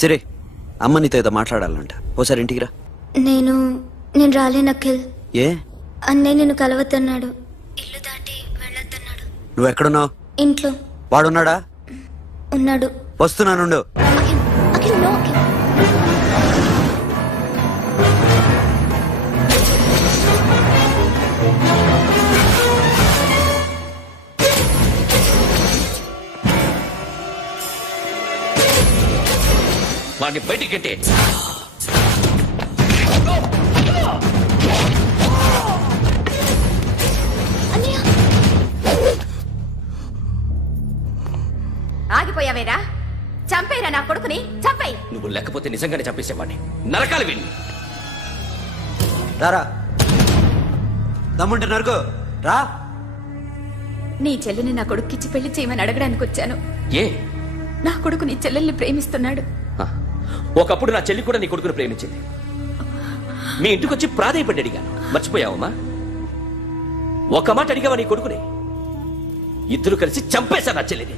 సరే, అమ్మ నీతో ఏదో మాట్లాడాలంట. ఓసారి ఇంటికి రా. నేను రాలేను అఖిల్. ఏ? అన్నయ్య నిన్ను కలవద్దన్నాడు. ఇల్లు దాటి వెళ్ళొద్దన్నాడు. నువ్వు ఎక్కడున్నావు? ఇంట్లో. వాడున్నాడా? ఉన్నాడు. వస్తున్నానుండు. అఖిల్, అఖిల్, నో అఖిల్. వాడిని బయటికి కట్టే. ఆగిపోయావేరా? చంపేరా నా కొడుకుని, చంపేయ్. నువ్వు లేకపోతే నిజంగానే చంపేసేవాడిని. నరకాలి వీడిని. రారా, దమ్ముంటే నరకు రా. నీ చెల్లిని నా కొడుక్కిచ్చి పెళ్లి చేయమని అడగడానికి వచ్చాను. ఏ? నా కొడుకు నీ చెల్లెల్ని ప్రేమిస్తున్నాడు. ఒకప్పుడు నా చెల్లి కూడా నీ కొడుకుని ప్రేమించింది. మీ ఇంటికి వచ్చి ప్రాధేయపడి అడిగాను. మర్చిపోయావమ్మా? ఒక మాట అడిగావా నీ కొడుకుని? ఇద్దరు కలిసి చంపేశారు నా చెల్లిని.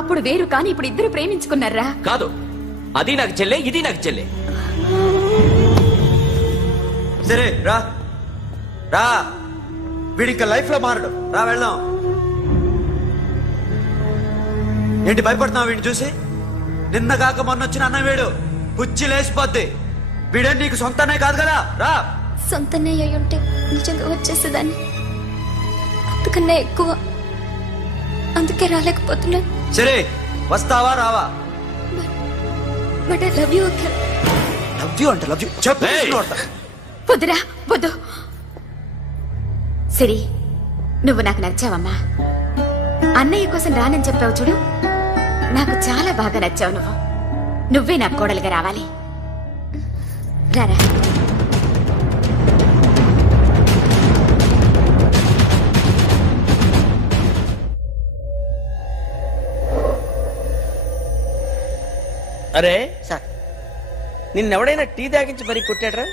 అప్పుడు వేరు, కానీ ఇప్పుడు ఇద్దరు ప్రేమించుకున్నారా? కాదు, అది నాకు చెల్లె, ఇది నాకు చెల్లె. సరే రా రా, వీడింకా లైఫ్ లో మారడు. రా వెళ్దాం. ఏంటి భయపడుతున్నావు వీడిని చూసి? నిన్న కాక మొన్న వచ్చిన అన్న వీడు పుచ్చి లేసిపోద్ది. వీడే నీకు సొంతనే కాదు కదా. రా. సొంతనే అయి ఉంటే నిజంగా వచ్చేసేదాన్ని. అంతకన్నా ఎక్కువ. అందుకే రాలేకపోతున్నా. సరే, వస్తావా రావా? But I love you Akhil. Love you అంటే లవ్ యూ చెప్పు. వద్దురా, వద్దు. సిరి, నువ్వు నాకు నచ్చావమ్మా. అన్నయ్య కోసం రానని చెప్పావు చూడు, నాకు చాలా బాగా నచ్చావు. నువ్వే నాకు కోడలుగా రావాలి. రారా. అరే సార్, నిన్నెవడైనా టీ తాగించి మరీ కొట్టాడ్రా?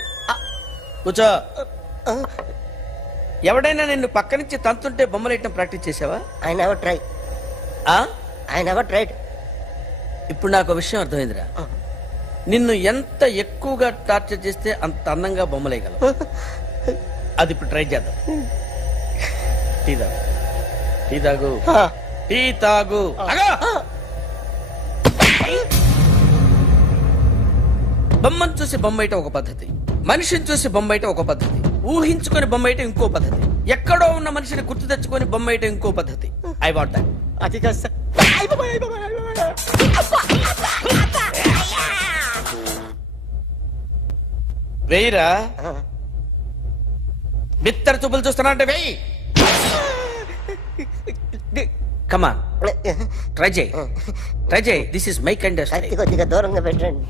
కూర్చో. ఎవడైనా నిన్ను పక్క నుంచి తంతుంటే బొమ్మలేయటం ప్రాక్టీస్ చేసావా? I never try. I never tried. ఇప్పుడు నాకు విషయం అర్థమైందిరా. నిన్ను ఎంత ఎక్కువగా టార్చర్ చేస్తే అంత అందంగా బొమ్మలేయగలవు. అది ఇప్పుడు ట్రై చేద్దాం. టీ తాగు, టీ తాగు, టీ తాగు. బొమ్మను చూసి బొమ్మయటం ఒక పద్ధతి, మనిషిని చూసి బొమ్మయటం ఒక పద్ధతి, ఊహించుకొని బొమ్మయటం ఇంకో పద్ధతి, ఎక్కడో ఉన్న మనిషిని గుర్తు తెచ్చుకొని బొమ్మయటం ఇంకో పద్ధతి. I want that. అది కాదు సార్. వెయ్యిరా. బిత్తర చూపులు చూస్తున్నా అంటే వెయ్యి. కమా, ట్రై చేయి, ట్రై చేయి. This is my kind of కత్తి కొద్దిగా దూరంగా పెట్టండి.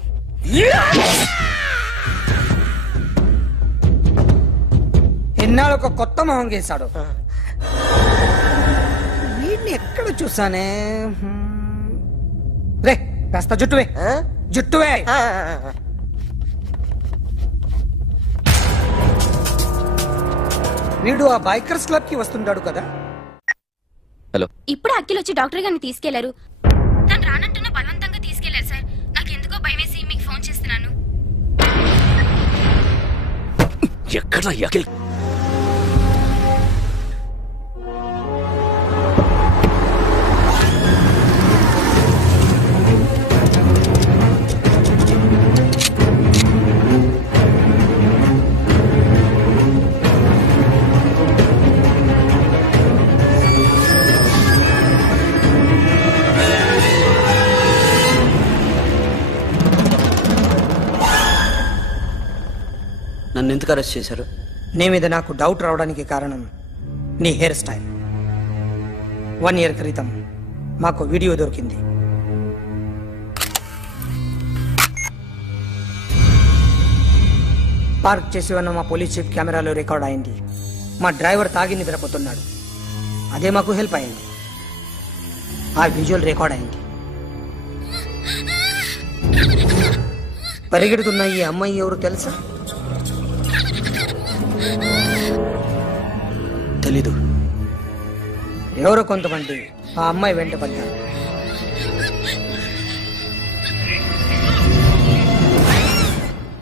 ఎన్నాళ్ళు ఒక కొత్త మొహం గీశాడు. వీడిని ఎక్కడ చూసానే? రే, కాస్త జుట్టువే, జుట్టువే. వీడు ఆ బైకర్స్ క్లబ్ కి వస్తుంటాడు కదా. హలో, ఇప్పుడు అఖిల్ వచ్చి డాక్టర్ గారిని తీసుకెళ్లారు. తను రానంటున్న బలవంతంగా తీసుకెళ్లారు సార్. నాకు ఎందుకో భయం వేసి మీకు ఫోన్ చేస్తున్నాను. ఎక్కడ అఖిల్? నన్ను ఎందుకు అరెస్ట్ చేశారు? నీ మీద నాకు డౌట్ రావడానికి కారణం నీ హెయిర్ స్టైల్. 1 year క్రితం మాకు వీడియో దొరికింది. పార్క్ చేసి ఉన్న మా పోలీస్ చీఫ్ కెమెరాలో రికార్డ్ అయింది. మా డ్రైవర్ తాగి నిద్రపోతున్నాడు. అదే మాకు హెల్ప్ అయింది. ఆ విజువల్ రికార్డ్ అయింది. పరిగెడుతున్న ఈ అమ్మాయి ఎవరు తెలుసా? తెలీదు. ఎవరో కొంతమంది ఆ అమ్మాయి వెంట పడ్డారు.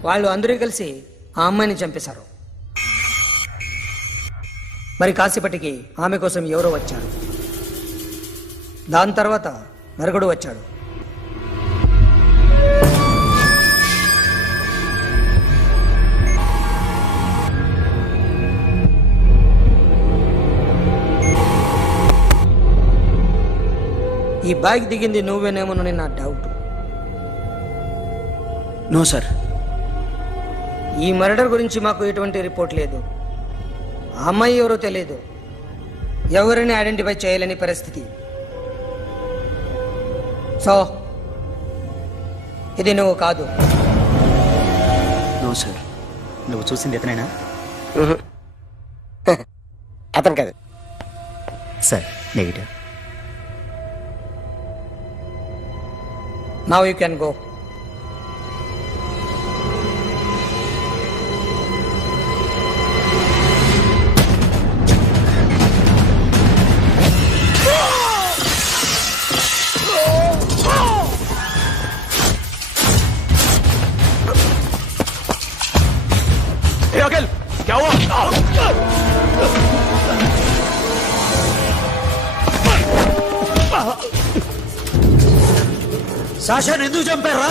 వాళ్ళు అందరూ కలిసి ఆ అమ్మాయిని చంపేశారు. మరి కాసేపటికి ఆమె కోసం ఎవరో వచ్చారు. దాని తర్వాత నరకుడు వచ్చాడు. ఈ బైక్ దిగింది నువ్వేనేమోనని నా డౌట్. No sir. ఈ మర్డర్ గురించి మాకు ఎటువంటి రిపోర్ట్ లేదు. ఆ అమ్మాయి ఎవరో తెలియదు. ఎవరిని ఐడెంటిఫై చేయలేని పరిస్థితి. సో ఇది నువ్వు కాదు. No sir. నువ్వు చూసింది ఎతనైనా? అతను కాదు. Sir negative. Now you can go. సాషాని ఎందుకు చంపారా?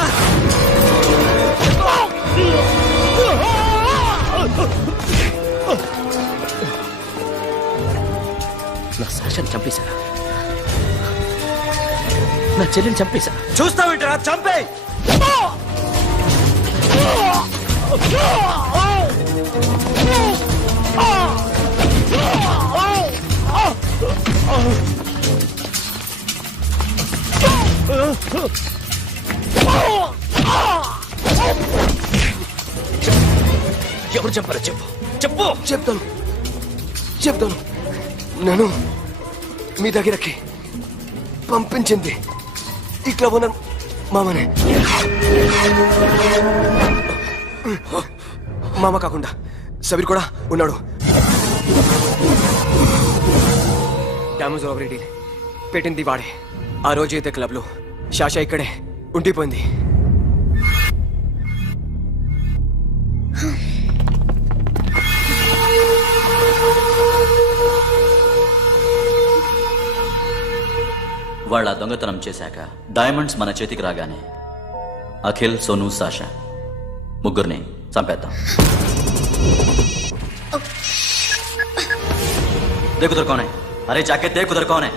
నా సాషాన్ని చంపేశారా? నా చెల్లిని చంపేశారా? చూస్తావేంటరా? చంపే. ఎవరు చంపారో చెప్పు. చెప్పు. చెప్తాను. నన్ను మీ దగ్గరకి పంపించింది ఇట్లా ఉన్న మామనే. మామ కాకుండా సబీర్ కూడా ఉన్నాడు. డ్యామేజ్ ఓవర్ పెట్టింది వాడే. ఆ రోజు అయితే క్లబ్లో శాషా ఇక్కడే ఉండిపోయింది. వాళ్ళ దొంగతనం చేశాక డైమండ్స్ మన చేతికి రాగానే అఖిల్, సోను, సాషా ముగ్గురిని చంపేద్దాం. देख उधर कौन है? अरे जाके देख उधर कौन है?